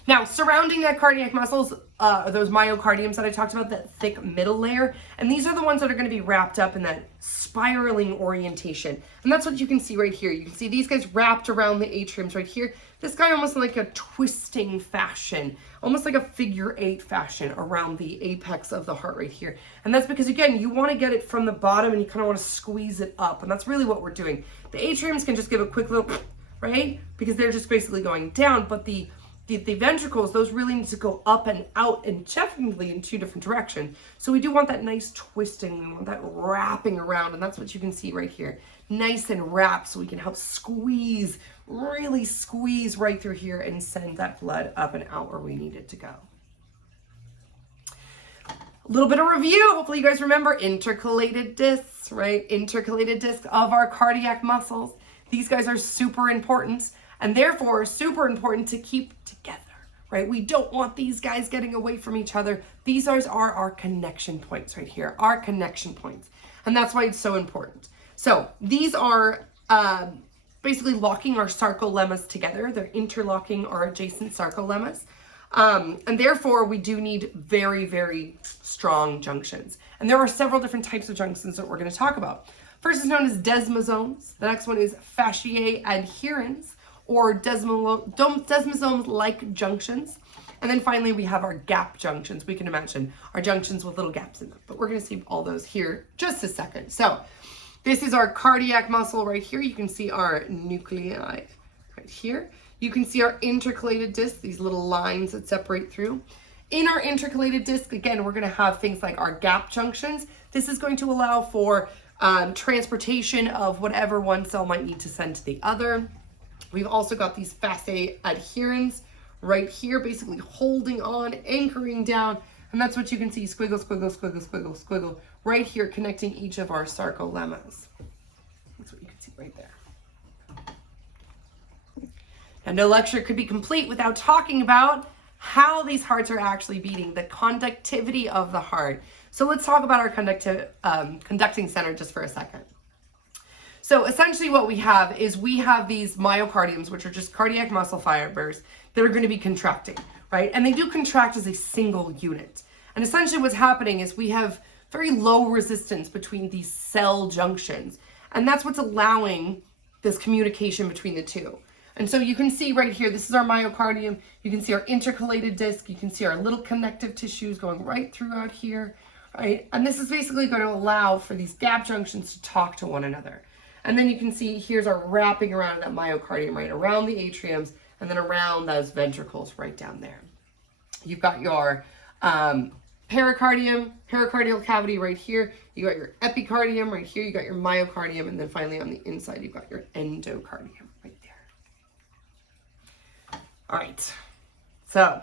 Now, surrounding that cardiac muscles, those myocardiums that I talked about, that thick middle layer, and these are the ones that are going to be wrapped up in that spiraling orientation. And that's what you can see right here. You can see these guys wrapped around the atriums right here. This guy almost like a twisting fashion, almost like a figure 8 fashion around the apex of the heart right here. And that's because, again, you want to get it from the bottom and you kind of want to squeeze it up. And that's really what we're doing. The atriums can just give a quick little, right? Because they're just basically going down, but the ventricles, those really need to go up and out, and definitely in 2 different directions. So we do want that nice twisting, we want that wrapping around, and that's what you can see right here. Nice and wrapped, so we can help squeeze, really squeeze right through here and send that blood up and out where we need it to go. A little bit of review. Hopefully you guys remember intercalated discs, right? Intercalated discs of our cardiac muscles. These guys are super important, and therefore super important to keep together, right? We don't want these guys getting away from each other. These are our connection points right here, our connection points. And that's why it's so important. So these are basically locking our sarcolemmas together. They're interlocking our adjacent sarcolemmas. And therefore we do need very, very strong junctions. And there are several different types of junctions that we're going to talk about. First is known as desmosomes. The next one is fasciae adherens, or desmosomes-like junctions. And then finally, we have our gap junctions. We can imagine our junctions with little gaps in them, but we're gonna see all those here just a second. So this is our cardiac muscle right here. You can see our nuclei right here. You can see our intercalated discs, these little lines that separate through. In our intercalated disc, again, we're going to have things like our gap junctions. This is going to allow for transportation of whatever one cell might need to send to the other. We've also got these facet adherents right here, basically holding on, anchoring down, and that's what you can see, squiggle, squiggle, squiggle, squiggle, squiggle, right here connecting each of our sarcolemmas. That's what you can see right there. And no lecture could be complete without talking about how these hearts are actually beating, the conductivity of the heart. So let's talk about our conducting center just for a second. So essentially what we have is we have these myocardiums, which are just cardiac muscle fibers that are going to be contracting, right? And they do contract as a single unit. And essentially what's happening is we have very low resistance between these cell junctions. And that's what's allowing this communication between the two. And so you can see right here, this is our myocardium. You can see our intercalated disc. You can see our little connective tissues going right throughout here, right? And this is basically going to allow for these gap junctions to talk to one another. And then you can see here's our wrapping around that myocardium, right around the atriums, and then around those ventricles right down there. You've got your pericardium, pericardial cavity right here. You got your epicardium right here. You got your myocardium, and then finally on the inside, you've got your endocardium right there. All right, so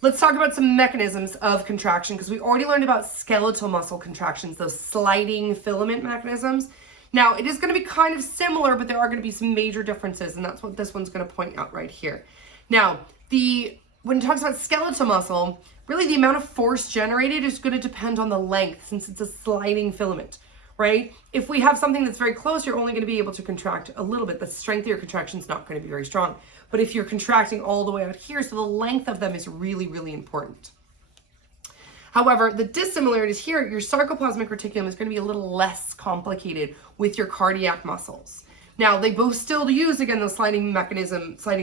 let's talk about some mechanisms of contraction, because we already learned about skeletal muscle contractions, those sliding filament mechanisms. Now, it is going to be kind of similar, but there are going to be some major differences, and that's what this one's going to point out right here. Now, when it talks about skeletal muscle, really the amount of force generated is going to depend on the length, since it's a sliding filament, right? If we have something that's very close, you're only going to be able to contract a little bit. The strength of your contraction is not going to be very strong. But if you're contracting all the way out here, so the length of them is really, really important. However, the dissimilarities here, your sarcoplasmic reticulum is going to be a little less complicated with your cardiac muscles. Now, they both still use, again, those sliding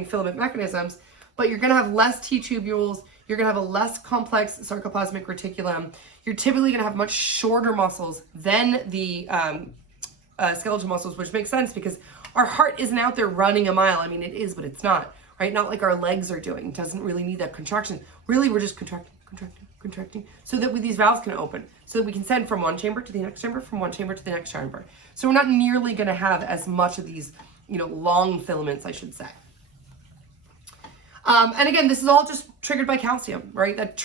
filament mechanisms, but you're going to have less T-tubules, you're going to have a less complex sarcoplasmic reticulum, you're typically going to have much shorter muscles than the skeletal muscles, which makes sense because our heart isn't out there running a mile. I mean, it is, but it's not, right? Not like our legs are doing. It doesn't really need that contraction. Really, we're just contracting, so that these valves can open, so that we can send from one chamber to the next chamber, from one chamber to the next chamber. So we're not nearly going to have as much of these, long filaments, I should say. And again, this is all just triggered by calcium, right? That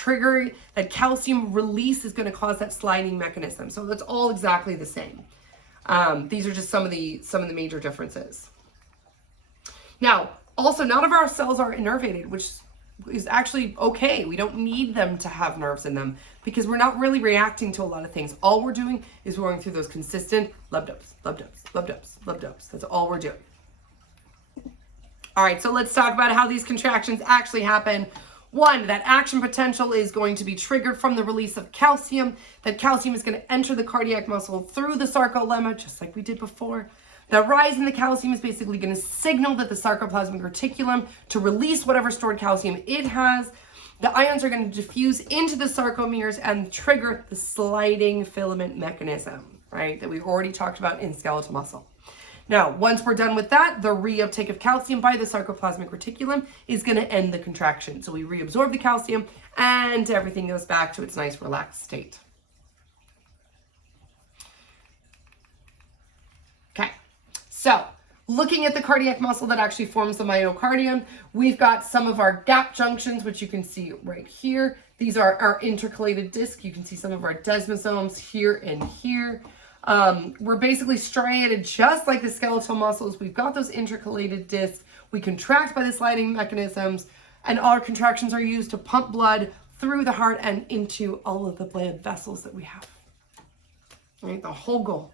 calcium release is going to cause that sliding mechanism. So that's all exactly the same. These are just some of the major differences. Now, also, none of our cells are innervated, which is actually okay. We don't need them to have nerves in them because we're not really reacting to a lot of things. All we're doing is we're going through those consistent lub-dubs, lub-dubs, lub-dubs, lub-dubs. That's all we're doing. All right, so let's talk about how these contractions actually happen. One, that action potential is going to be triggered from the release of calcium. That calcium is going to enter the cardiac muscle through the sarcolemma, just like we did before. The rise in the calcium is basically going to signal that the sarcoplasmic reticulum to release whatever stored calcium it has. The ions are going to diffuse into the sarcomeres and trigger the sliding filament mechanism, right, that we've already talked about in skeletal muscle. Now, once we're done with that, the reuptake of calcium by the sarcoplasmic reticulum is going to end the contraction. So we reabsorb the calcium and everything goes back to its nice relaxed state. Okay, so looking at the cardiac muscle that actually forms the myocardium, we've got some of our gap junctions, which you can see right here. These are our intercalated disc. You can see some of our desmosomes here and here. We're basically striated just like the skeletal muscles. We've got those intercalated discs. We contract by the sliding mechanisms, and our contractions are used to pump blood through the heart and into all of the blood vessels that we have. Right, the whole goal.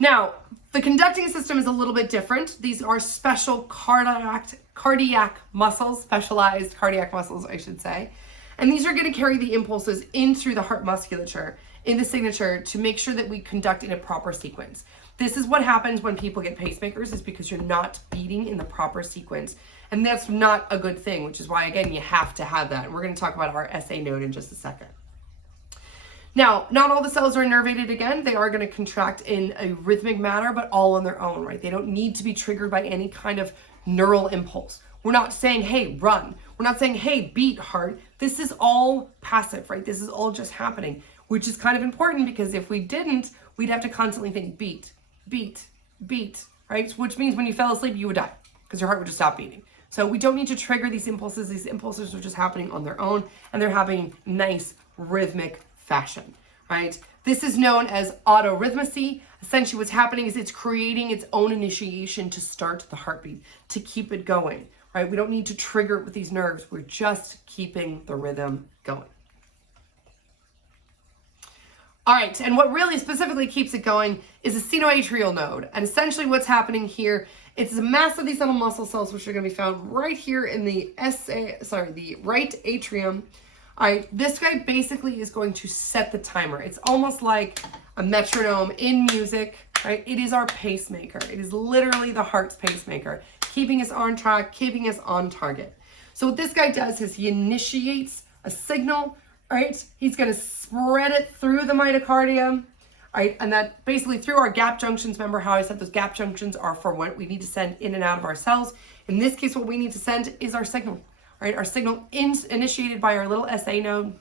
Now, the conducting system is a little bit different. These are special cardiac muscles, specialized cardiac muscles, I should say. And these are going to carry the impulses in through the heart musculature in the signature to make sure that we conduct in a proper sequence. This is what happens when people get pacemakers, is because you're not beating in the proper sequence. And that's not a good thing, which is why, again, you have to have that. And we're going to talk about our SA node in just a second. Now, not all the cells are innervated again. They are going to contract in a rhythmic manner, but all on their own, right? They don't need to be triggered by any kind of neural impulse. We're not saying, hey, run. We're not saying, hey, beat heart. This is all passive, right? This is all just happening, which is kind of important because if we didn't, we'd have to constantly think beat, beat, beat, right? Which means when you fell asleep, you would die because your heart would just stop beating. So we don't need to trigger these impulses. These impulses are just happening on their own, and they're happening nice rhythmic fashion, right? This is known as autorhythmicity. Essentially what's happening is it's creating its own initiation to start the heartbeat, to keep it going, right? We don't need to trigger it with these nerves. We're just keeping the rhythm going. All right, and what really specifically keeps it going is the sinoatrial node. And essentially what's happening here, it's a mass of these little muscle cells which are going to be found right here in the the right atrium. All right, this guy basically is going to set the timer. It's almost like a metronome in music, right? It is our pacemaker. It is literally the heart's pacemaker, keeping us on track, keeping us on target. So what this guy does is he initiates a signal, right? He's going to spread it through the myocardium, right? And that basically through our gap junctions. Remember how I said those gap junctions are for what we need to send in and out of our cells. In this case, what we need to send is our signal, right? Our signal initiated by our little SA node,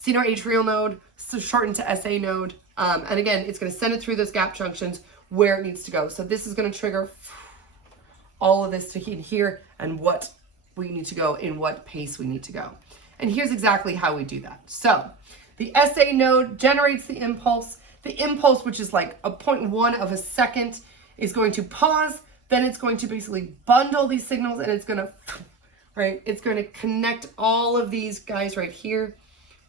sinoatrial node, so shortened to SA node. And again, it's going to send it through those gap junctions where it needs to go. So this is going to trigger all of this to here and what we need to go, in what pace we need to go. And here's exactly how we do that. So the SA node generates the impulse. The impulse, which is like a 0.1 of a second, is going to pause. Then it's going to basically bundle these signals and it's going to, right? It's going to connect all of these guys right here,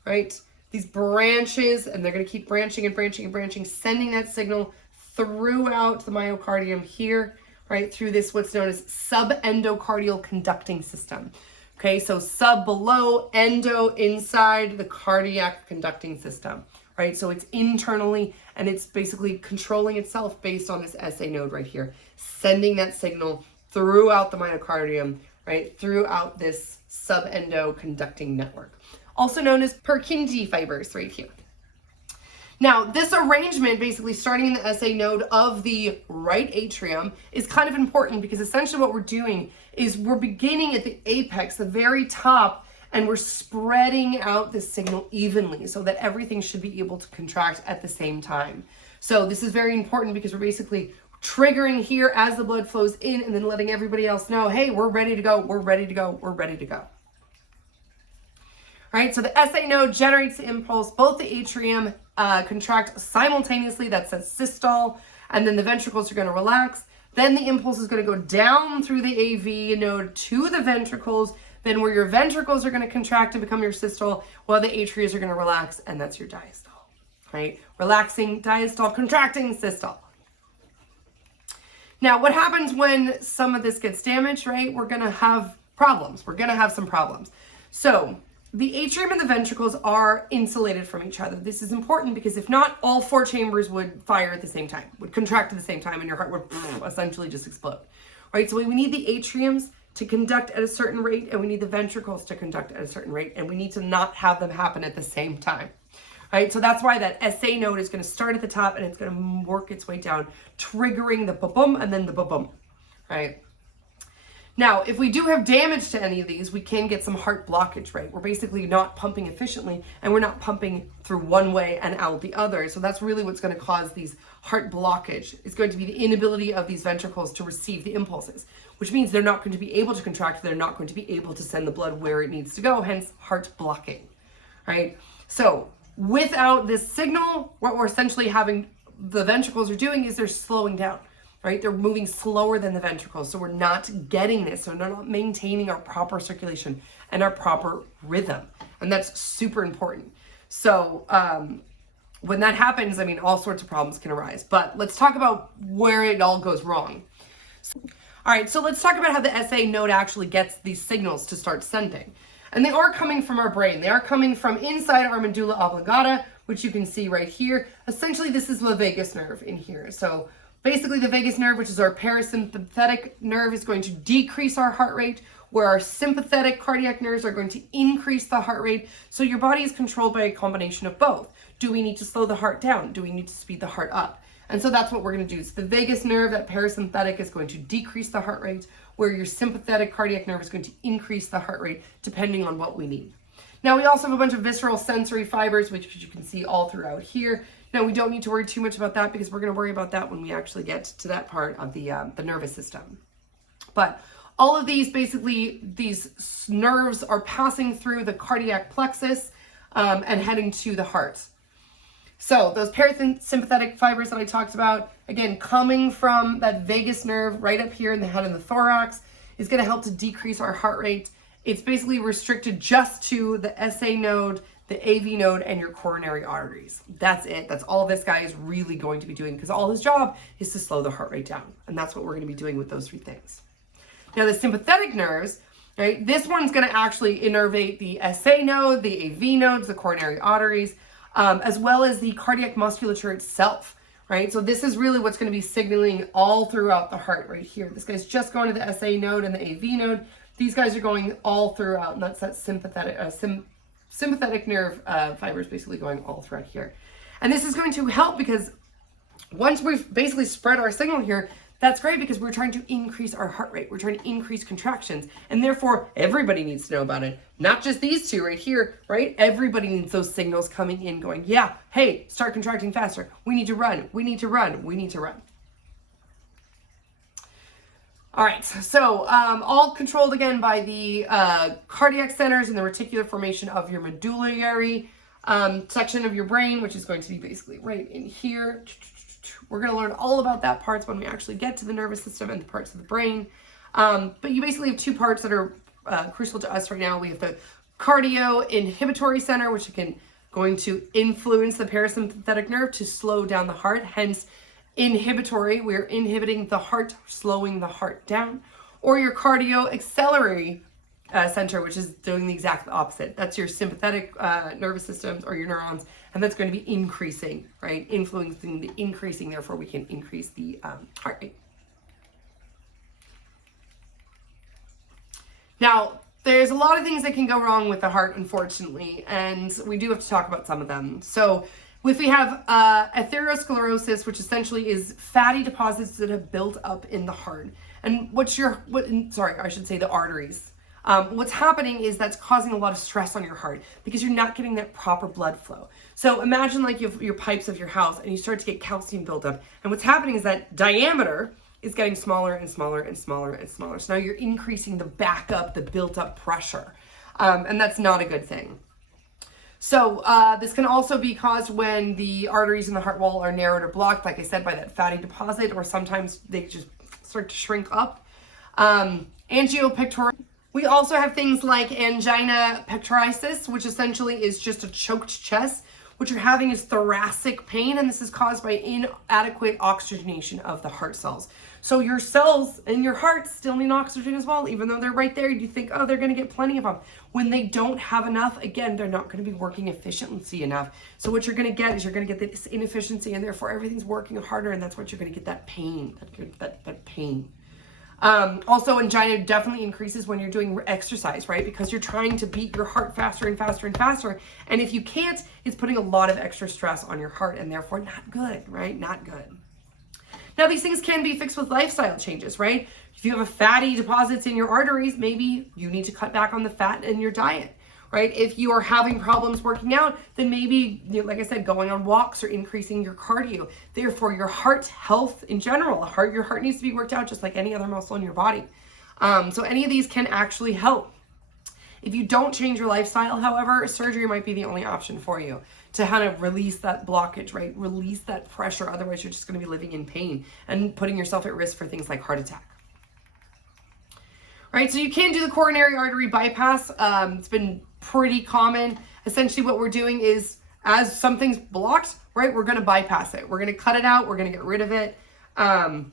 right? These branches, and they're going to keep branching and branching and branching, sending that signal throughout the myocardium here, right? Through this, what's known as subendocardial conducting system. Okay, so sub below, endo inside the cardiac conducting system, right? So it's internally, and it's basically controlling itself based on this SA node right here, sending that signal throughout the myocardium, right? Throughout this subendo conducting network, also known as Purkinje fibers right here. Now, this arrangement, basically starting in the SA node of the right atrium, is kind of important because essentially what we're doing is we're beginning at the apex, the very top, and we're spreading out the signal evenly so that everything should be able to contract at the same time. So this is very important because we're basically triggering here as the blood flows in and then letting everybody else know, hey, we're ready to go, we're ready to go, we're ready to go. All right, so the SA node generates the impulse. Both the atrium contract simultaneously. That says systole. And then the ventricles are going to relax. Then the impulse is going to go down through the AV node to the ventricles. Then where your ventricles are going to contract and become your systole, while the atria are going to relax, and that's your diastole. Right? Relaxing, diastole, contracting, systole. Now, what happens when some of this gets damaged, right? We're going to have problems. We're going to have some problems. So the atrium and the ventricles are insulated from each other. This is important because if not, all four chambers would fire at the same time, would contract at the same time, and your heart would essentially just explode, right? So we need the atriums to conduct at a certain rate, and we need the ventricles to conduct at a certain rate, and we need to not have them happen at the same time, right? So that's why that SA node is going to start at the top, and it's going to work its way down, triggering the ba-boom and then the ba-boom, right? Now, if we do have damage to any of these, we can get some heart blockage, right? We're basically not pumping efficiently, and we're not pumping through one way and out the other. So that's really what's going to cause these heart blockage. It's going to be the inability of these ventricles to receive the impulses, which means they're not going to be able to contract. They're not going to be able to send the blood where it needs to go, hence heart blocking, right? So without this signal, what we're essentially having the ventricles are doing is they're slowing down. Right? They're moving slower than the ventricles. So we're not getting this. So they're not maintaining our proper circulation and our proper rhythm. And that's super important. So when that happens, I mean, all sorts of problems can arise. But let's talk about where it all goes wrong. All right, so let's talk about how the SA node actually gets these signals to start sending. And they are coming from our brain. They are coming from inside our medulla oblongata, which you can see right here. Essentially, this is the vagus nerve in here. So basically, the vagus nerve, which is our parasympathetic nerve, is going to decrease our heart rate, where our sympathetic cardiac nerves are going to increase the heart rate. So your body is controlled by a combination of both. Do we need to slow the heart down? Do we need to speed the heart up? And so that's what we're going to do. So the vagus nerve, that parasympathetic, is going to decrease the heart rate, where your sympathetic cardiac nerve is going to increase the heart rate depending on what we need. Now we also have a bunch of visceral sensory fibers, which you can see all throughout here. Now we don't need to worry too much about that because we're going to worry about that when we actually get to that part of the nervous system. But all of these, basically, these nerves are passing through the cardiac plexus and heading to the heart. So those parasympathetic fibers that I talked about, again, coming from that vagus nerve right up here in the head and the thorax, is going to help to decrease our heart rate. It's basically restricted just to the SA node, the AV node, and your coronary arteries. That's it. That's all this guy is really going to be doing, because all his job is to slow the heart rate down. And that's what we're going to be doing with those three things. Now the sympathetic nerves, right? This one's going to actually innervate the SA node, the AV nodes, the coronary arteries, as well as the cardiac musculature itself, right? So this is really what's going to be signaling all throughout the heart right here. This guy's just going to the SA node and the AV node. These guys are going all throughout, and that's that sympathetic nerve fibers basically going all throughout here. And this is going to help because once we've basically spread our signal here, that's great because we're trying to increase our heart rate. We're trying to increase contractions, and therefore everybody needs to know about it. Not just these two right here, right? Everybody needs those signals coming in going, yeah, hey, start contracting faster. We need to run. We need to run. We need to run. All right, so all controlled again by the cardiac centers and the reticular formation of your medullary section of your brain, which is going to be basically right in here. We're going to learn all about that parts when we actually get to the nervous system and the parts of the brain. But you basically have two parts that are crucial to us right now. We have the cardio inhibitory center, which going to influence the parasympathetic nerve to slow down the heart, hence inhibitory, we're inhibiting the heart, slowing the heart down, or your cardio acceleratory center, which is doing the exact opposite. That's your sympathetic nervous system or your neurons, and that's going to be increasing, right? Influencing the increasing, therefore we can increase the heart rate. Now, there's a lot of things that can go wrong with the heart, unfortunately, and we do have to talk about some of them. So if we have atherosclerosis, which essentially is fatty deposits that have built up in the heart, and the arteries. What's happening is that's causing a lot of stress on your heart because you're not getting that proper blood flow. So imagine like you have your pipes of your house and you start to get calcium buildup, and what's happening is that diameter is getting smaller and smaller and smaller and smaller. So now you're increasing the backup, the built up pressure, and that's not a good thing. So this can also be caused when the arteries in the heart wall are narrowed or blocked, like I said, by that fatty deposit, or sometimes they just start to shrink up. Angiopectoral. We also have things like angina pectoris, which essentially is just a choked chest. What you're having is thoracic pain, and this is caused by inadequate oxygenation of the heart cells. So your cells in your heart still need oxygen as well, even though they're right there. You think, oh, they're going to get plenty of them. When they don't have enough, again, they're not going to be working efficiently enough. So what you're going to get is you're going to get this inefficiency, and therefore everything's working harder, and that's what you're going to get, that pain, that pain. Also, angina definitely increases when you're doing exercise, right? Because you're trying to beat your heart faster and faster and faster. And if you can't, it's putting a lot of extra stress on your heart, and therefore not good, right? Not good. Now, these things can be fixed with lifestyle changes, right? If you have a fatty deposits in your arteries, maybe you need to cut back on the fat in your diet, right? If you are having problems working out, then maybe, like I said, going on walks or increasing your cardio. Therefore, your heart health in general, your heart needs to be worked out just like any other muscle in your body. So any of these can actually help. If you don't change your lifestyle, however, surgery might be the only option for you to kind of release that blockage, right? Release that pressure. Otherwise, you're just going to be living in pain and putting yourself at risk for things like heart attack. Right, so you can do the coronary artery bypass. It's been pretty common. Essentially what we're doing is, as something's blocked, right, we're going to bypass it. We're going to cut it out. We're going to get rid of it. And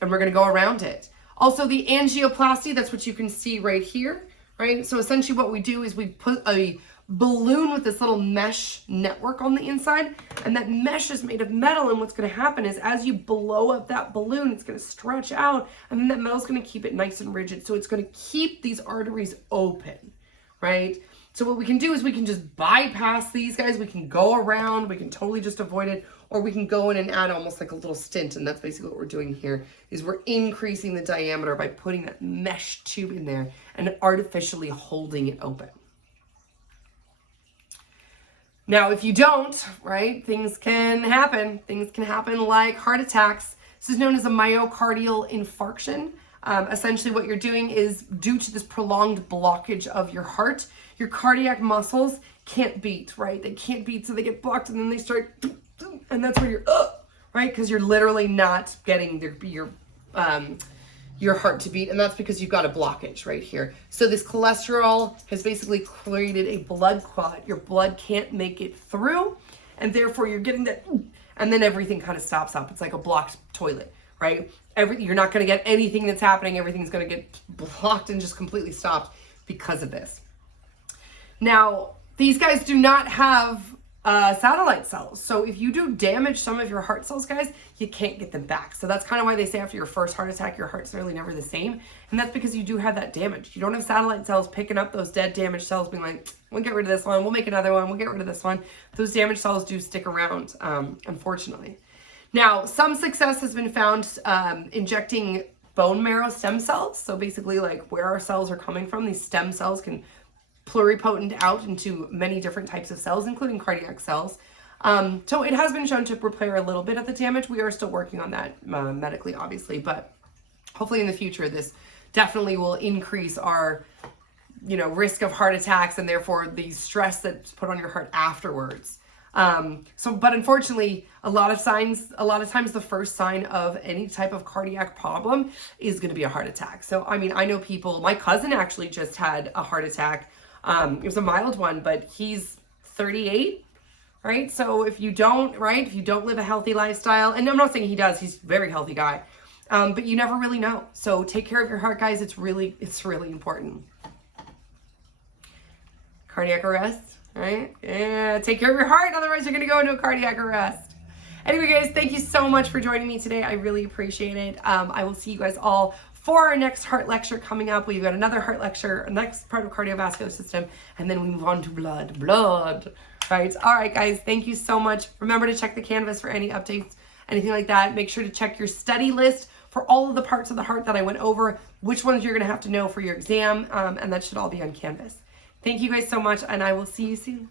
we're going to go around it. Also, the angioplasty, that's what you can see right here, right? So essentially what we do is we put a balloon with this little mesh network on the inside, and that mesh is made of metal, and what's going to happen is as you blow up that balloon, it's going to stretch out, and then that metal's going to keep it nice and rigid, so it's going to keep these arteries open, right? So what we can do is we can just bypass these guys. We can go around, we can totally just avoid it, or we can go in and add almost like a little stint. And that's basically what we're doing here, is we're increasing the diameter by putting that mesh tube in there and artificially holding it open. Now, if you don't, right, things can happen. Things can happen like heart attacks. This is known as a myocardial infarction. Essentially what you're doing is, due to this prolonged blockage of your heart, your cardiac muscles can't beat, right? They can't beat, so they get blocked, and then they start, and that's where you're, right? Because you're literally not getting your heart to beat, and that's because you've got a blockage right here. So this cholesterol has basically created a blood clot. Your blood can't make it through, and therefore you're getting that, and then everything kind of stops up. It's like a blocked toilet, right? You're not going to get anything that's happening. Everything's going to get blocked and just completely stopped because of this. Now, these guys do not have satellite cells. So if you do damage some of your heart cells, guys, you can't get them back. So that's kind of why they say after your first heart attack, your heart's really never the same. And that's because you do have that damage. You don't have satellite cells picking up those dead damaged cells being like, we'll get rid of this one, we'll make another one, we'll get rid of this one. Those damaged cells do stick around, unfortunately. Now, some success has been found injecting bone marrow stem cells. So basically like where our cells are coming from, these stem cells can pluripotent out into many different types of cells, including cardiac cells. So it has been shown to repair a little bit of the damage. We are still working on that medically, obviously, but hopefully in the future, this definitely will increase our, risk of heart attacks and therefore the stress that's put on your heart afterwards. But unfortunately, a lot of times the first sign of any type of cardiac problem is going to be a heart attack. So, I mean, I know people, my cousin actually just had a heart attack. It was a mild one, but he's 38, right? So if you don't live a healthy lifestyle, and I'm not saying he does, he's a very healthy guy, but you never really know. So take care of your heart, guys. It's really important. Cardiac arrest, right? Yeah, take care of your heart. Otherwise you're going to go into a cardiac arrest. Anyway, guys, thank you so much for joining me today. I really appreciate it. I will see you guys all for our next heart lecture coming up. We've got another heart lecture, next part of cardiovascular system, and then we move on to blood. Right? All right, guys, thank you so much. Remember to check the Canvas for any updates, anything like that. Make sure to check your study list for all of the parts of the heart that I went over, which ones you're going to have to know for your exam, and that should all be on Canvas. Thank you guys so much, and I will see you soon.